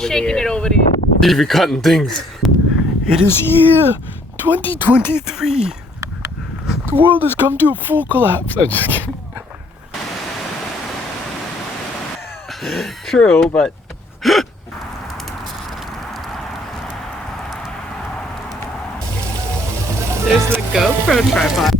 shaking it over there. Even cutting things. It is year 2023. The world has come to a full collapse. I'm just kidding. True, but There's the GoPro tripod.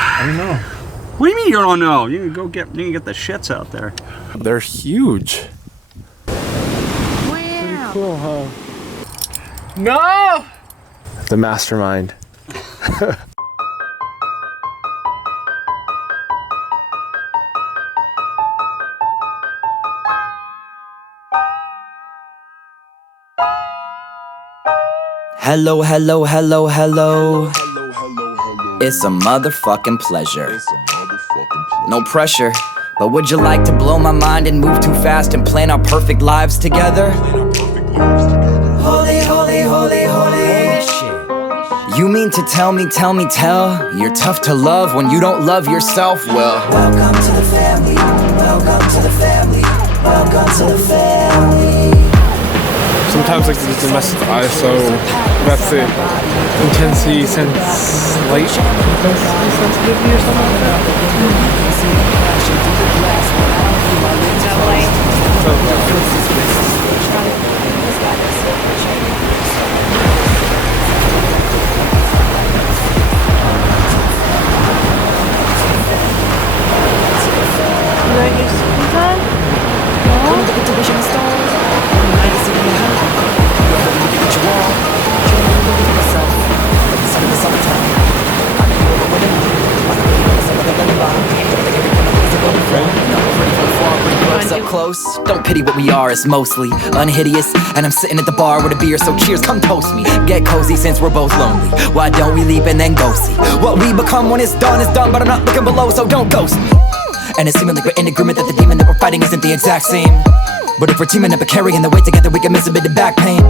I don't know. what do you mean you don't know? You can go get the shits out there. They're huge. Wow. Pretty cool, huh? No! The mastermind. Hello, hello, hello, hello. It's a motherfucking pleasure. No pressure, but would you like to blow my mind and move too fast and plan our perfect lives together? Holy, holy, holy, holy shit. You mean to tell me, you're tough to love when you don't love yourself? Well, welcome to the family, welcome to the family, welcome to the family. Sometimes like it's a mess with the eyes, so that's it. Intensity sense light sensitivity or something like that. Up close, don't pity what we are, it's mostly unhideous. And I'm sitting at the bar with a beer, so cheers, come toast me. Get cozy since we're both lonely. Why don't we leap and then go see what we become when it's done, but I'm not looking below, so don't ghost me. And it's seeming like we're in agreement that the demon that we're fighting isn't the exact same. But if we're teaming up and carrying the weight together, we can miss a bit of back pain.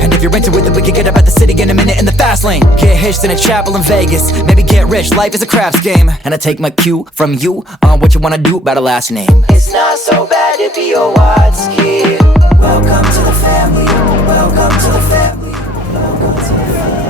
And if you're into it, then we can get up at the city in a minute in the fast lane. Get hitched in a chapel in Vegas, maybe get rich, life is a craps game. And I take my cue from you on what you wanna do about a last name. It's not so bad to be a Watsky. Welcome to the family, welcome to the family, welcome to the family.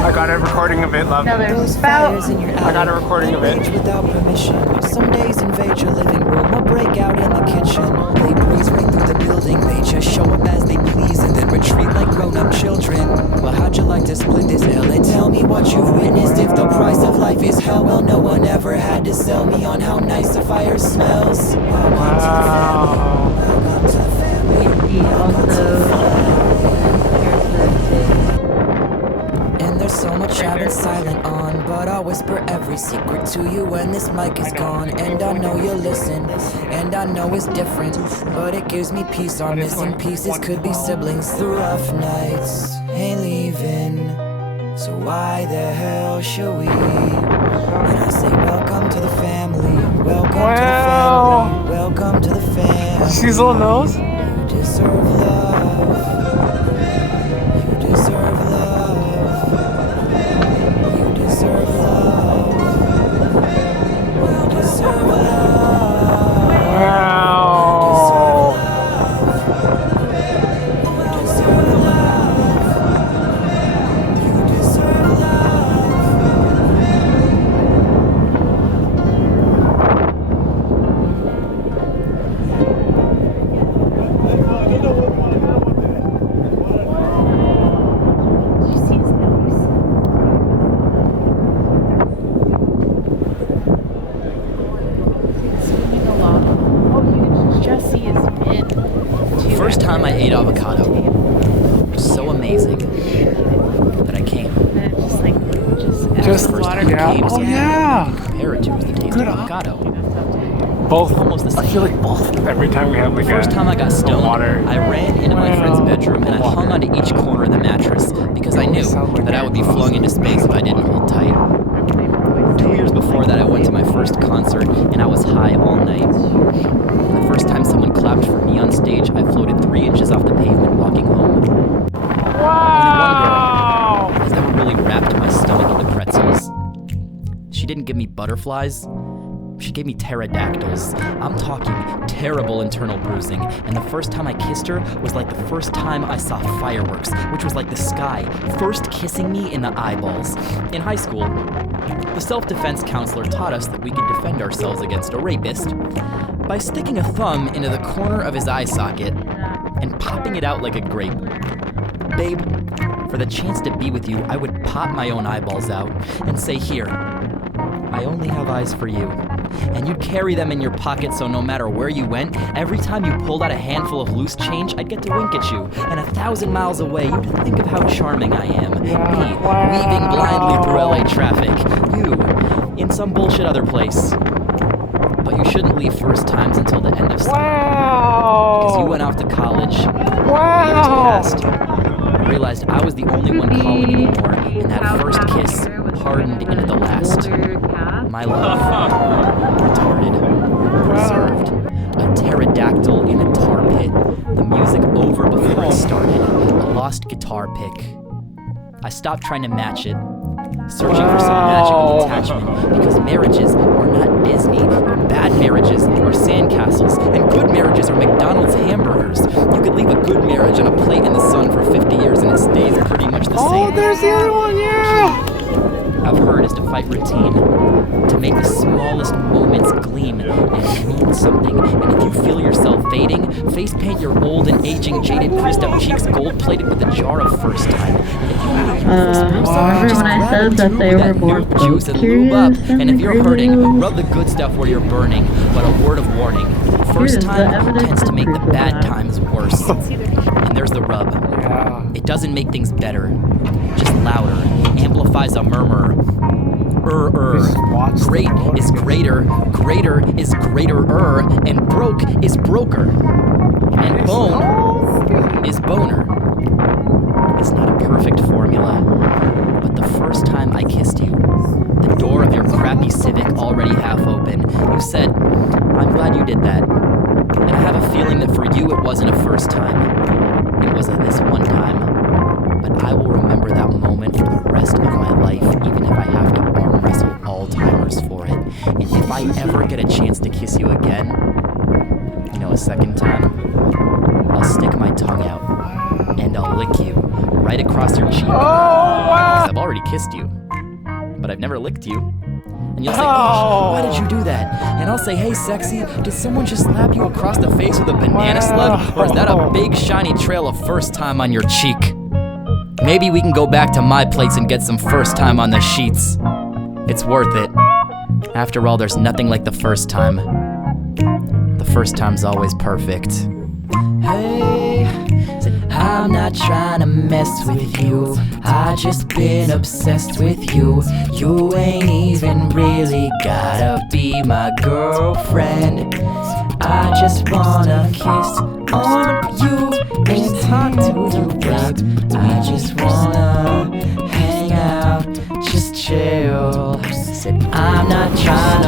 I got a recording of it, love. Another spout. I got a recording of it. Without permission, some days invade your living room or break out in the kitchen. They breeze right through the building, they just show up as they please and then retreat like grown-up children. Well, how'd you like to split this L and tell me what you've witnessed? If the price of life is hell, well, no one ever had to sell me on how nice the fire smells. Wow. Welcome to the family. Welcome to the family. And there's so much I've been silent on, but I'll whisper every secret to you when this mic is gone. And I know you'll listen, and I know it's different, but it gives me peace. Our missing pieces could be siblings. The rough nights ain't leaving, so why the hell should we? And I say welcome to the family, welcome to the family, welcome to the family. See his little nose? You deserve love, you deserve love, you deserve love, you deserve love. Wow. First time I ate avocado, it was so amazing that I came. Just water. yeah. Games, Oh yeah. Compare it to is the taste Good of avocado. Both. Almost the same. I feel like both. Every time we have like First time I got stoned, water. I ran into my friend's bedroom and I hung onto each corner of the mattress because I knew that I would be flung into space if I didn't hold tight. 2 years before that, I went to my first concert and I was high all night. And the first time someone clapped for me on stage, I floated 3 inches off the pavement walking home. Wow. Only one girl has ever really rapped my me butterflies. She gave me pterodactyls. I'm talking terrible internal bruising, and the first time I kissed her was like the first time I saw fireworks, which was like the sky first kissing me in the eyeballs. In high school, the self-defense counselor taught us that we could defend ourselves against a rapist by sticking a thumb into the corner of his eye socket and popping it out like a grape. Babe, for the chance to be with you, I would pop my own eyeballs out and say, here, I only have eyes for you. And you'd carry them in your pocket so no matter where you went, every time you pulled out a handful of loose change, I'd get to wink at you. And 1,000 miles away, you'd think of how charming I am. Me, weaving blindly through LA traffic. You, in some bullshit other place. But you shouldn't leave first times until the end of summer. Because you went off to college. Years passed. I realized I was the only one calling anymore, and that first kiss hardened into the last. My love, retarded, preserved, a pterodactyl in a tar pit, the music over before it started, a lost guitar pick. I stopped trying to match it, searching for some magical attachment, because marriages are not Disney, bad marriages are sandcastles, and good marriages are McDonald's hamburgers. You could leave a good marriage on a plate in the sun for 50 years and it stays pretty much the same. Oh, there's the other one, yeah! I've heard is to fight routine, to make the smallest moments gleam and mean something. And if you feel yourself fading, face paint your old and aging, jaded, creased-up cheeks gold-plated with a jar of first time. And if you need your first Remember when I said that they were more juice and lube up. And if you're hurting, rub the good stuff where you're burning. But a word of warning: first time tends to make the bad times worse. And there's the rub. It doesn't make things better, just louder, amplifies a murmur. Great is greater, greater is greater-er, and broke is broker. And bone is boner. It's not a perfect formula, but the first time I kissed you, the door of your crappy Civic already half open, you said, I'm glad you did that. And I have a feeling that for you it wasn't a first time. It was a this one time. But I will remember that moment for the rest of my life, even if I have to arm wrestle all-timers for it. And if I ever get a chance to kiss you again, a second time, I'll stick my tongue out and I'll lick you right across your cheek. Because I've already kissed you, but I've never licked you. And you'll say, oh, why did you do that? And I'll say, hey, sexy, did someone just slap you across the face with a banana slug? Or is that a big shiny trail of first time on your cheek? Maybe we can go back to my place and get some first time on the sheets. It's worth it. After all, there's nothing like the first time. The first time's always perfect. Hey, I'm not trying to mess with you. I just been obsessed with you. You ain't even really gotta be my girlfriend. I just wanna kiss on you and talk to you, babe. I just wanna hang out, just chill. I'm not trying